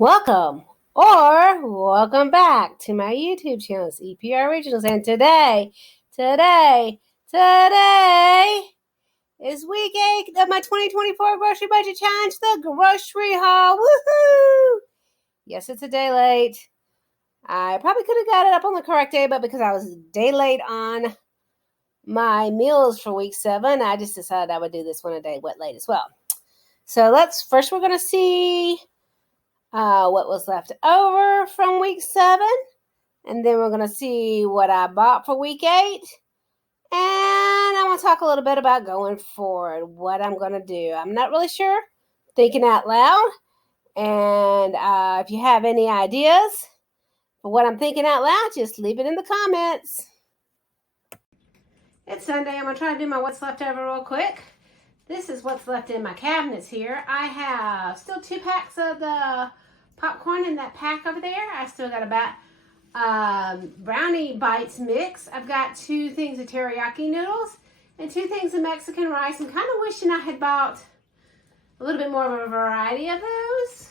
Welcome or welcome back to my YouTube channel. It's EPR Originals, and today is week 8 of my 2024 grocery budget challenge, the grocery haul. Woohoo! Yes, it's a day late. I probably could have got it up on the correct day, but because I was a day late on my meals for week 7, I just decided I would do this one a day late as well. So we're going to see what was left over from week 7, and then we're going to see what I bought for week 8, and I want to talk a little bit about going forward, what I'm going to do. I'm not really sure, thinking out loud, and if you have any ideas for what I'm thinking out loud, just leave it in the comments. It's Sunday. I'm going to try to do my what's left over real quick. This is what's left in my cabinets here. I have still 2 packs of the popcorn in that pack over there. I still got about brownie bites mix. I've got 2 things of teriyaki noodles and 2 things of Mexican rice. I'm kind of wishing I had bought a little bit more of a variety of those.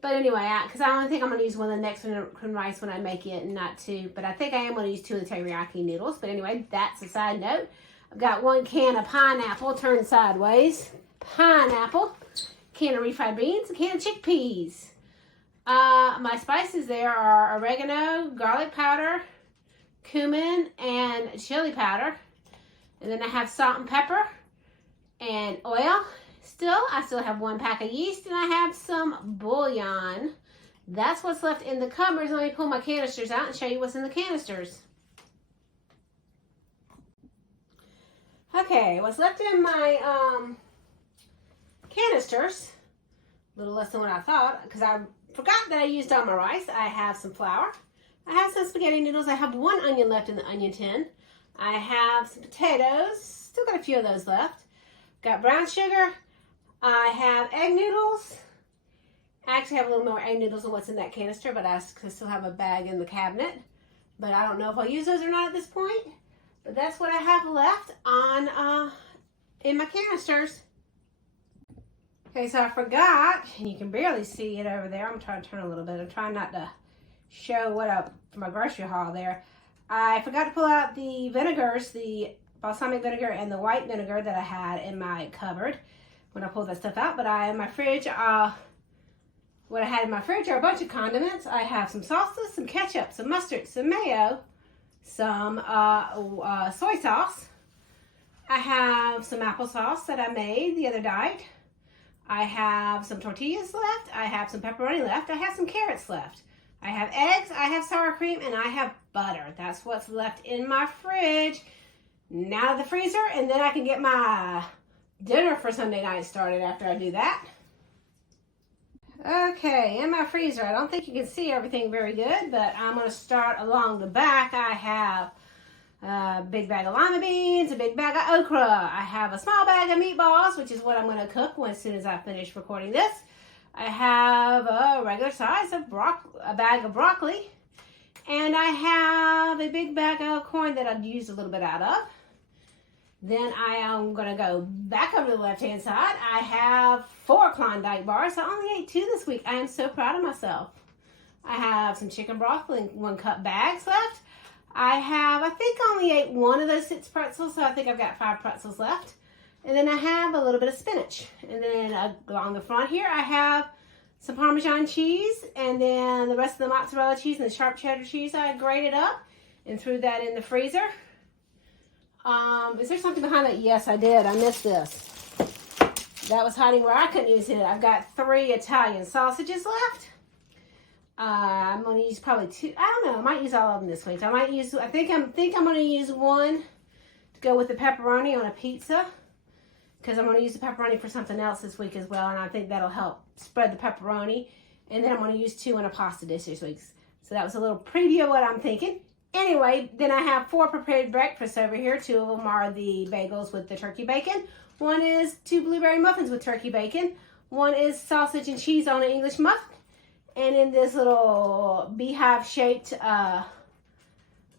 But anyway, because I only think I'm going to use one of the Mexican rice when I make it and not 2. But I think I am going to use 2 of the teriyaki noodles. But anyway, that's a side note. I've got 1 can of pineapple turned sideways. Pineapple. Can of refried beans. A can of chickpeas. My spices there are oregano, garlic powder, cumin, and chili powder. And then I have salt and pepper and oil. I still have 1 pack of yeast, and I have some bouillon. That's what's left in the cupboards. Let me pull my canisters out and show you what's in the canisters. Okay, what's left in my canisters, a little less than what I thought, because I forgot that I used all my rice. I have some flour. I have some spaghetti noodles. I have 1 onion left in the onion tin. I have some potatoes. Still got a few of those left. Got brown sugar. I have egg noodles. I actually have a little more egg noodles than what's in that canister, but I still have a bag in the cabinet. But I don't know if I'll use those or not at this point. But that's what I have left on in my canisters. Okay, so I forgot, and you can barely see it over there. I'm trying to turn a little bit. I'm trying not to show what up for my grocery haul there. I forgot to pull out the vinegars, the balsamic vinegar and the white vinegar that I had in my cupboard when I pulled that stuff out. But in my fridge, what I had in my fridge are a bunch of condiments. I have some salsa, some ketchup, some mustard, some mayo, some soy sauce. I have some applesauce that I made the other night. I have some tortillas left. I have some pepperoni left. I have some carrots left. I have eggs. I have sour cream, and I have butter. That's what's left in my fridge. Now the freezer, and then I can get my dinner for Sunday night started after I do that. Okay, in my freezer, I don't think you can see everything very good, but I'm going to start along the back. I have a big bag of lima beans, a big bag of okra. I have a small bag of meatballs, which is what I'm going to cook as soon as I finish recording this. I have a regular size of a bag of broccoli, and I have a big bag of corn that I've used a little bit out of. Then I am going to go back over to the left-hand side. I have 4 Klondike bars. I only ate 2 this week. I am so proud of myself. I have some chicken broth in 1 cup bags left. I think only ate 1 of those 6 pretzels, so I think I've got 5 pretzels left. And then I have a little bit of spinach. And then along the front here, I have some Parmesan cheese, and then the rest of the mozzarella cheese and the sharp cheddar cheese I grated up and threw that in the freezer. Is there something behind that? Yes, I did. I missed this. That was hiding where I couldn't use it. I've got 3 Italian sausages left. I'm going to use probably 2. I don't know. I might use all of them this week. I think I'm going to use 1 to go with the pepperoni on a pizza, because I'm going to use the pepperoni for something else this week as well, and I think that'll help spread the pepperoni. And then I'm going to use 2 in a pasta dish this week. So that was a little preview of what I'm thinking. Anyway, then I have 4 prepared breakfasts over here. 2 of them are the bagels with the turkey bacon. 1 is 2 blueberry muffins with turkey bacon. 1 is sausage and cheese on an English muffin. And in this little beehive-shaped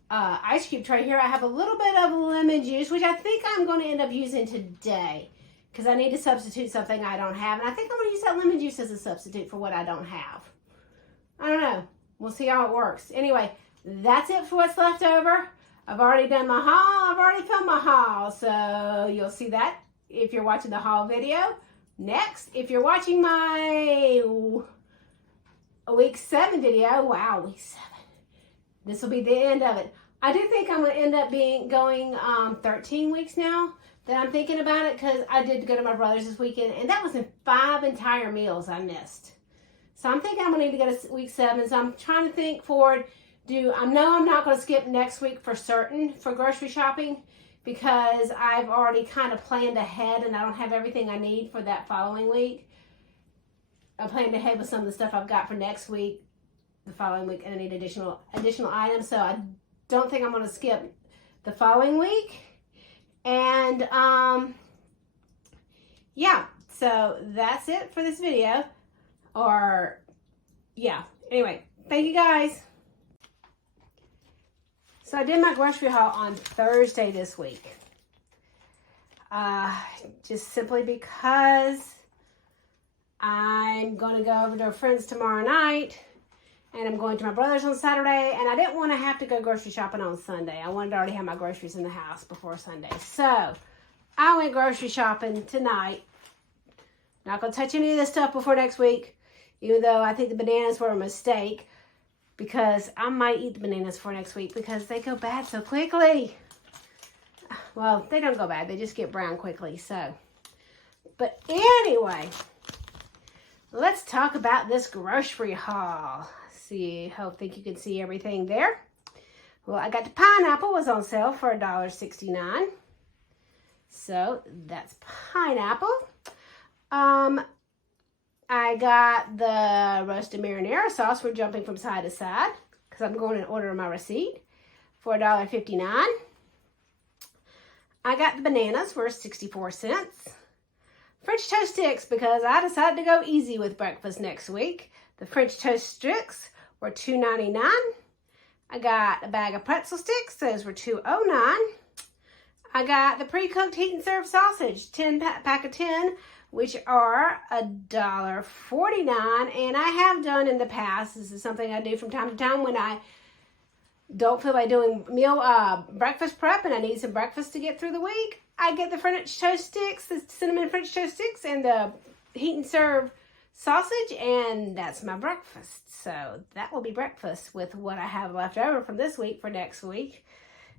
ice cube tray here, I have a little bit of lemon juice, which I think I'm going to end up using today, because I need to substitute something I don't have. And I think I'm going to use that lemon juice as a substitute for what I don't have. I don't know. We'll see how it works. Anyway, that's it for what's left over. I've already done my haul. I've already filmed my haul. So you'll see that if you're watching the haul video. Next, if you're watching my week 7 video, wow, week 7. This will be the end of it. I do think I'm going to end up going 13 weeks now that I'm thinking about it, because I did go to my brother's this weekend, and that was in 5 entire meals I missed. So I'm thinking I'm going to need to go to week 7. So I'm trying to think forward. I know I'm not going to skip next week for certain for grocery shopping, because I've already kind of planned ahead and I don't have everything I need for that following week. I planned ahead with some of the stuff I've got for next week, the following week, and I need additional items. So I don't think I'm going to skip the following week. And yeah, so that's it for this video. Anyway, thank you guys. So I did my grocery haul on Thursday this week. Just simply because I'm going to go over to a friend's tomorrow night, and I'm going to my brother's on Saturday, and I didn't want to have to go grocery shopping on Sunday. I wanted to already have my groceries in the house before Sunday. So I went grocery shopping tonight. Not going to touch any of this stuff before next week, even though I think the bananas were a mistake, because I might eat the bananas for next week because they go bad so quickly. Well, they don't go bad. They just get brown quickly. So, but anyway, let's talk about this grocery haul. Think you can see everything there. Well, I got the pineapple was on sale for $1.69. So that's pineapple. I got the roasted marinara sauce. We're jumping from side to side because I'm going in order of my receipt for $1.59. I got the bananas were 64 cents. French toast sticks, because I decided to go easy with breakfast next week. The French toast sticks were $2.99. I got a bag of pretzel sticks. Those were $2.09. I got the pre-cooked heat and serve sausage, pack of 10, which are $1.49. And I have done in the past, this is something I do from time to time when I don't feel like doing breakfast prep and I need some breakfast to get through the week. I get the French toast sticks, the cinnamon French toast sticks, and the heat and serve sausage, and that's my breakfast. So that will be breakfast with what I have left over from this week for next week.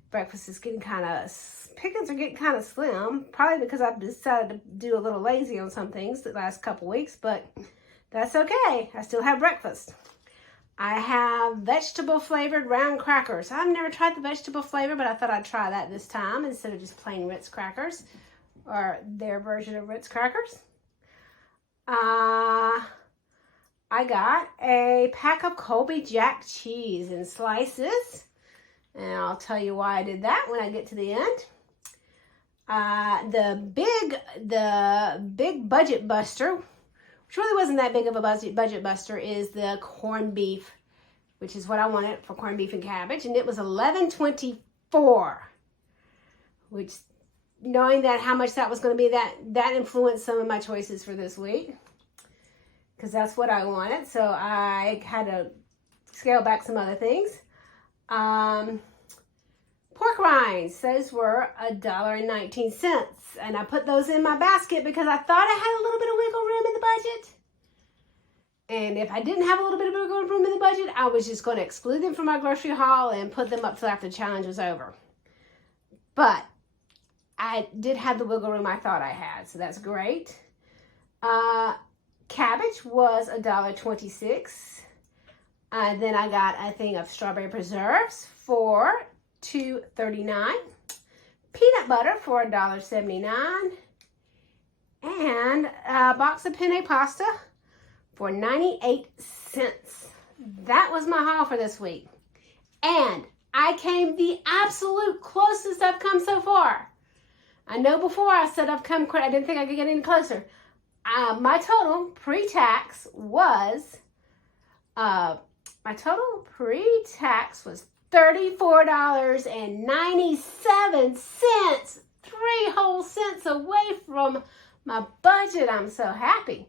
Breakfast is getting pickings are getting kind of slim, probably because I've decided to do a little lazy on some things the last couple weeks, but that's okay. I still have breakfast. I have vegetable flavored round crackers. I've never tried the vegetable flavor, but I thought I'd try that this time instead of just plain Ritz crackers, or their version of Ritz crackers. I got a pack of Colby Jack cheese in slices, and I'll tell you why I did that when I get to the end. The big budget buster, which really wasn't that big of a budget buster, is the corned beef, which is what I wanted for corned beef and cabbage, and it was $11.24, which, knowing that how much that was going to be, that influenced some of my choices for this week, because that's what I wanted. So I had to scale back some other things. Pork rinds, those were $1.19, and I put those in my basket because I thought I had a little bit of wiggle room in the budget. And if I didn't have a little bit of wiggle room in the budget, I was just going to exclude them from my grocery haul and put them up till after the challenge was over. But I did have the wiggle room I thought I had, so that's great. Cabbage was $1.26. Then I got a thing of strawberry preserves for $2.39. Peanut butter for $1.79. And a box of penne pasta for 98 cents. That was my haul for this week. And I came the absolute closest I've come so far. I know before I said I've come, I didn't think I could get any closer. My total pre-tax was $34.97. 3 whole cents away from my budget. I'm so happy.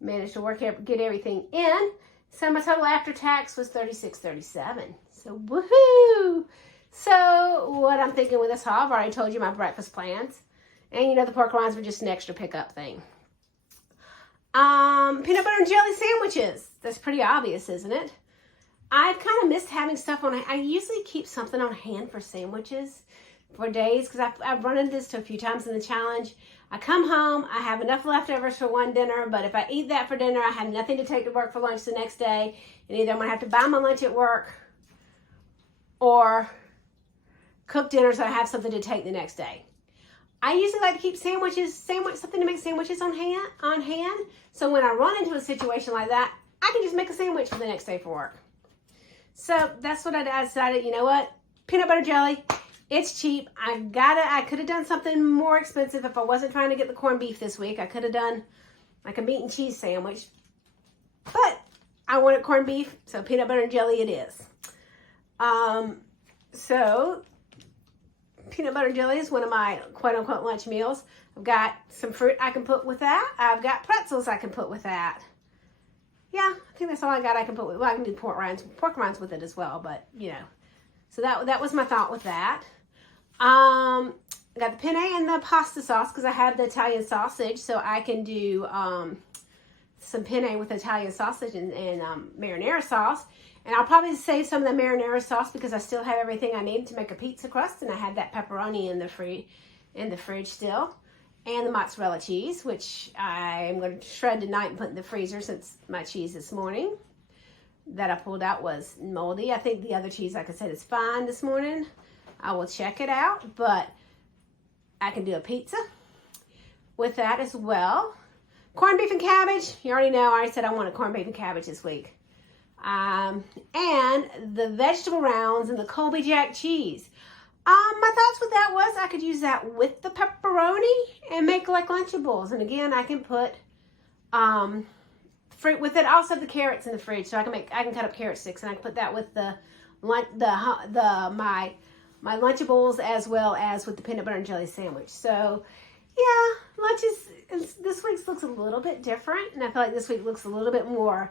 Managed to get everything in. So my total after tax was $36.37. So woohoo! So what I'm thinking with this haul, I've already told you my breakfast plans. And the pork rinds were just an extra pickup thing. Peanut butter and jelly sandwiches. That's pretty obvious, isn't it? I've kind of missed having stuff on. I usually keep something on hand for sandwiches for days because I've run into this a few times in the challenge. I come home, I have enough leftovers for one dinner, but if I eat that for dinner, I have nothing to take to work for lunch the next day, and either I'm going to have to buy my lunch at work or cook dinner so I have something to take the next day. I usually like to keep something to make sandwiches on hand, so when I run into a situation like that, I can just make a sandwich for the next day for work. So that's what I decided. You know what? Peanut butter jelly. It's cheap. I could have done something more expensive if I wasn't trying to get the corned beef this week. I could have done like a meat and cheese sandwich. But I wanted corned beef, so peanut butter and jelly it is. So peanut butter and jelly is one of my quote-unquote lunch meals. I've got some fruit I can put with that. I've got pretzels I can put with that. Yeah, I think that's all I got I can put with. Well, I can do pork rinds with it as well, but So that was my thought with that. I got the penne and the pasta sauce because I have the Italian sausage, so I can do some penne with Italian sausage and marinara sauce. And I'll probably save some of the marinara sauce because I still have everything I need to make a pizza crust, and I have that pepperoni in the fridge still, and the mozzarella cheese, which I am going to shred tonight and put in the freezer since my cheese this morning that I pulled out was moldy. I think the other cheese, like I said, is fine this morning. I will check it out, but I can do a pizza with that as well. Corned beef and cabbage. You already know, I already said I wanted corned beef and cabbage this week. And the vegetable rounds and the Colby Jack cheese. My thoughts with that was I could use that with the pepperoni and make like Lunchables. And again, I can put fruit with it. I also have the carrots in the fridge, so I can cut up carrot sticks and I can put that with my Lunchables as well as with the peanut butter and jelly sandwich. So yeah, this week's looks a little bit different, and I feel like this week looks a little bit more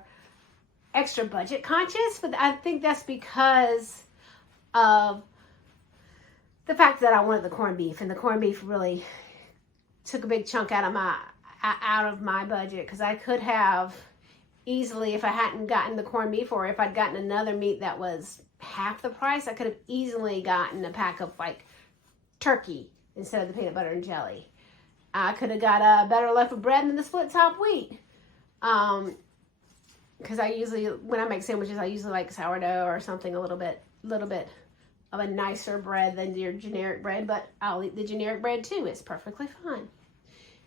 extra budget conscious, but I think that's because of the fact that I wanted the corned beef, and the corned beef really took a big chunk out of my budget, because I could have easily, if I hadn't gotten the corned beef, or if I'd gotten another meat that was half the price, I could have easily gotten a pack of like turkey instead of the peanut butter and jelly. I could have got a better loaf of bread than the split top wheat. Because I usually, when I make sandwiches, I usually like sourdough or something a little bit of a nicer bread than your generic bread, but I'll eat the generic bread too. It's perfectly fine.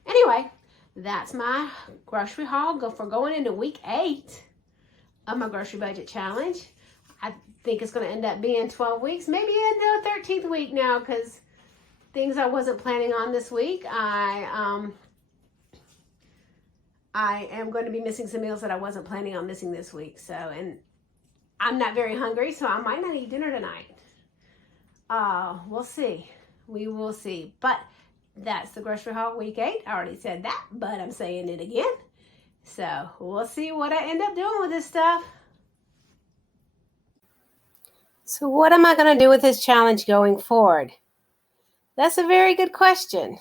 Anyway, that's my grocery haul for going into week 8 of my grocery budget challenge. I think it's going to end up being 12 weeks, maybe into a 13th week now, because things I wasn't planning on this week. I am going to be missing some meals that I wasn't planning on missing this week. So, and I'm not very hungry, so I might not eat dinner tonight. We'll see. We will see. But that's the grocery haul week 8. I already said that, but I'm saying it again. So we'll see what I end up doing with this stuff. So what am I going to do with this challenge going forward? That's a very good question.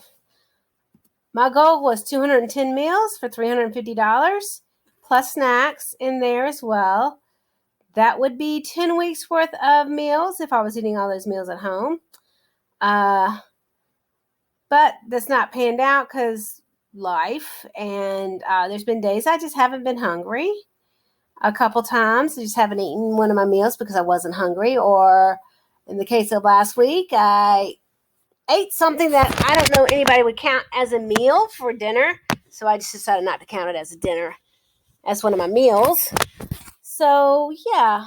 My goal was 210 meals for $350, plus snacks in there as well. That would be 10 weeks worth of meals if I was eating all those meals at home. But that's not panned out because life, and there's been days I just haven't been hungry. A couple times I just haven't eaten one of my meals because I wasn't hungry, or in the case of last week, I ate something that I don't know anybody would count as a meal for dinner, so I just decided not to count it as a dinner, as one of my meals. So yeah,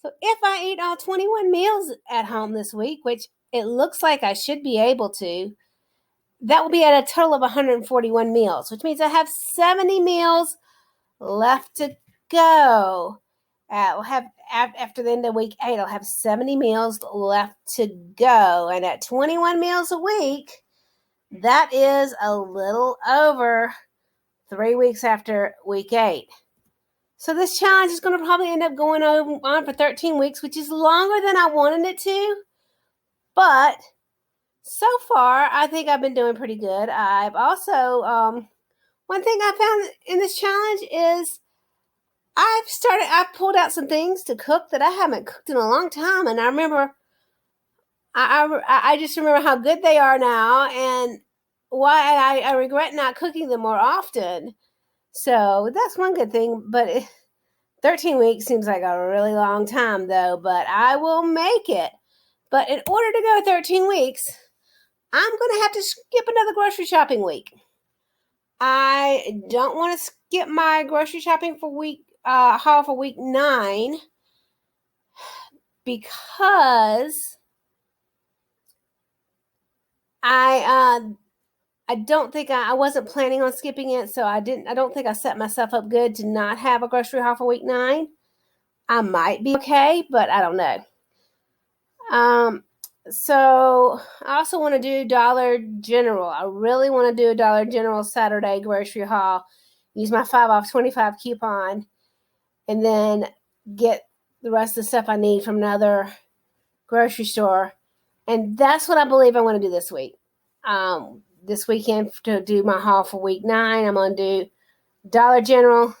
so if I eat all 21 meals at home this week, which it looks like I should be able to, that will be at a total of 141 meals, which means I have 70 meals left to go. After the end of week 8, I'll have 70 meals left to go. And at 21 meals a week, That is a little over 3 weeks after week 8. So this challenge is going to probably end up going on for 13 weeks, which is longer than I wanted it to. But so far, I think I've been doing pretty good. I've also, one thing I found in this challenge is I've pulled out some things to cook that I haven't cooked in a long time. And I remember, I just remember how good they are now and why I regret not cooking them more often. So that's one good thing. But 13 weeks seems like a really long time, though. But I will make it. But in order to go 13 weeks, I'm going to have to skip another grocery shopping week. I don't want to skip my grocery shopping for haul for week 9 because I don't think I wasn't planning on skipping it, so I don't think I set myself up good to not have a grocery haul for week 9. I might be okay, but I don't know. So I also want to do Dollar General. I really want to do a Dollar General Saturday grocery haul. Use my 5 off 25 coupon and then get the rest of the stuff I need from another grocery store. And that's what I believe I want to do this week. This weekend to do my haul for week 9, I'm going to do Dollar General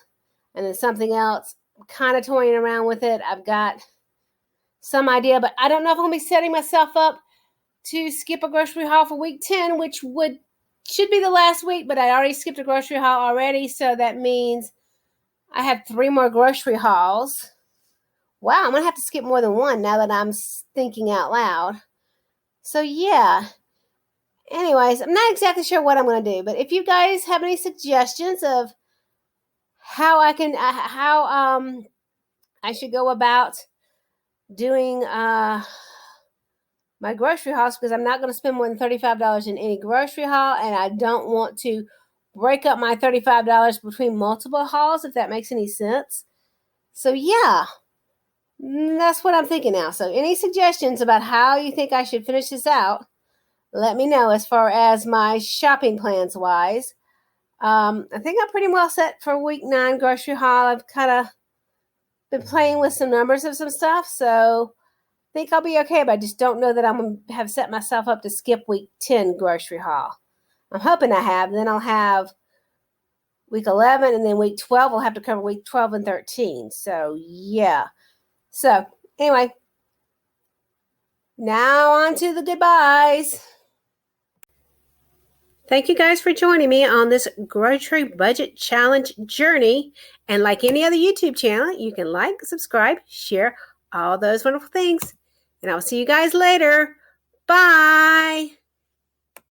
and then something else. I'm kind of toying around with it. I've got some idea, but I don't know if I'm going to be setting myself up to skip a grocery haul for week 10, which should be the last week, but I already skipped a grocery haul already, so that means I have 3 more grocery hauls. Wow, I'm going to have to skip more than one now that I'm thinking out loud. So yeah. Anyways, I'm not exactly sure what I'm going to do, but if you guys have any suggestions of how I should go about doing my grocery hauls, because I'm not going to spend more than $35 in any grocery haul, and I don't want to break up my $35 between multiple hauls, if that makes any sense. So yeah, that's what I'm thinking now. So any suggestions about how you think I should finish this out, let me know as far as my shopping plans wise. I think I'm pretty well set for week 9 grocery haul. I've kind of been playing with some numbers of some stuff, so I think I'll be okay, but I just don't know that I'm going to have set myself up to skip week 10 grocery haul. I'm hoping I have. Then I'll have week 11, and then week 12, we'll have to cover week 12 and 13. So, yeah. So, anyway, now on to the goodbyes. Thank you guys for joining me on this grocery budget challenge journey. And like any other YouTube channel, you can like, subscribe, share, all those wonderful things. And I'll see you guys later. Bye.